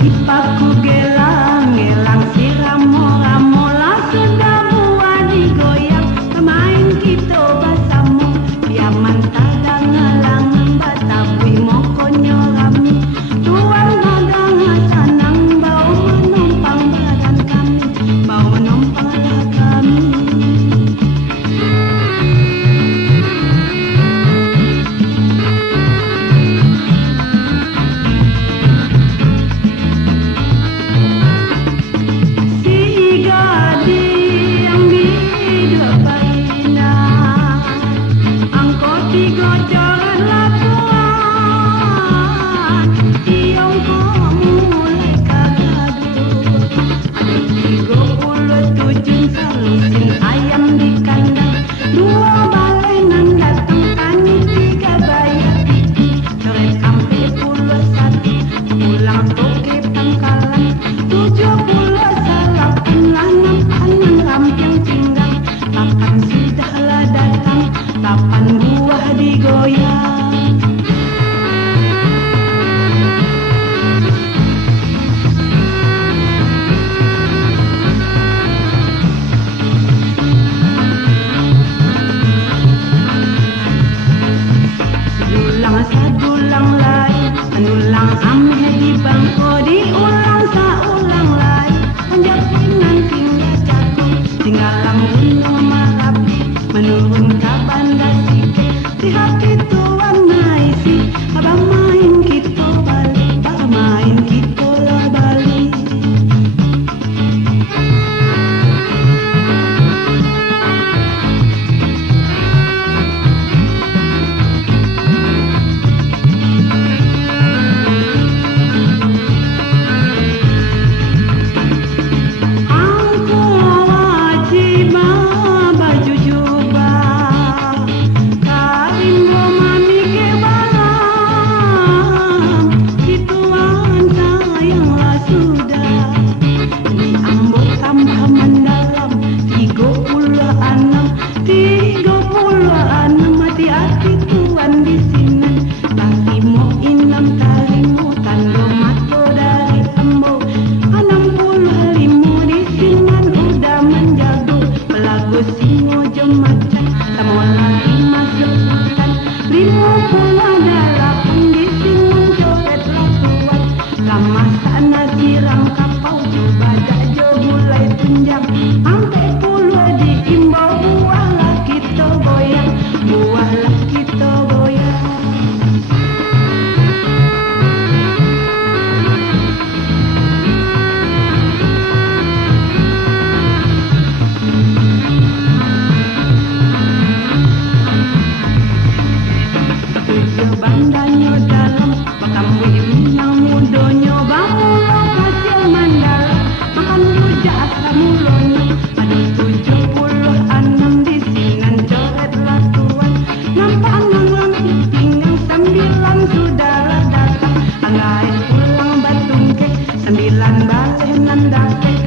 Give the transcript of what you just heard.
Sipaku gelang-gelang si ramo-ramo lah sudah buat digoyang. Pemain kita basamu diaman tadang ngalangan batabui mokonyo rami. Tuan hadang sanang bau menumpang badan kami, bau menumpanglah kami. Kapan buah digoyang. Sadulang lain, anulang amhe di bangko, diulang saulang lain. Panjat pinang tinggal cakung, tinggal lamun marapi, menurun ke bandar sike. Di hati tuan naisi, abang main kita balik, abang main kita lah balik. Singo jemacan, tamu lagi masuk hutan. 58 di sini joget lakuan. Lama sana siram kapau, coba dah jo mulai tunjang. Ampe puluh diimbau, buahlah kita goyang, buahlah kita goyang. Bandanyo dalam, makan minang mudonyo, bangulo hasil mandala, makan rujak asam mulonyo. Ada 76 di sinan coret latuan, nampak nang pinggang 9 saudara datang, anggai pulang batungke, 9 balik nandake.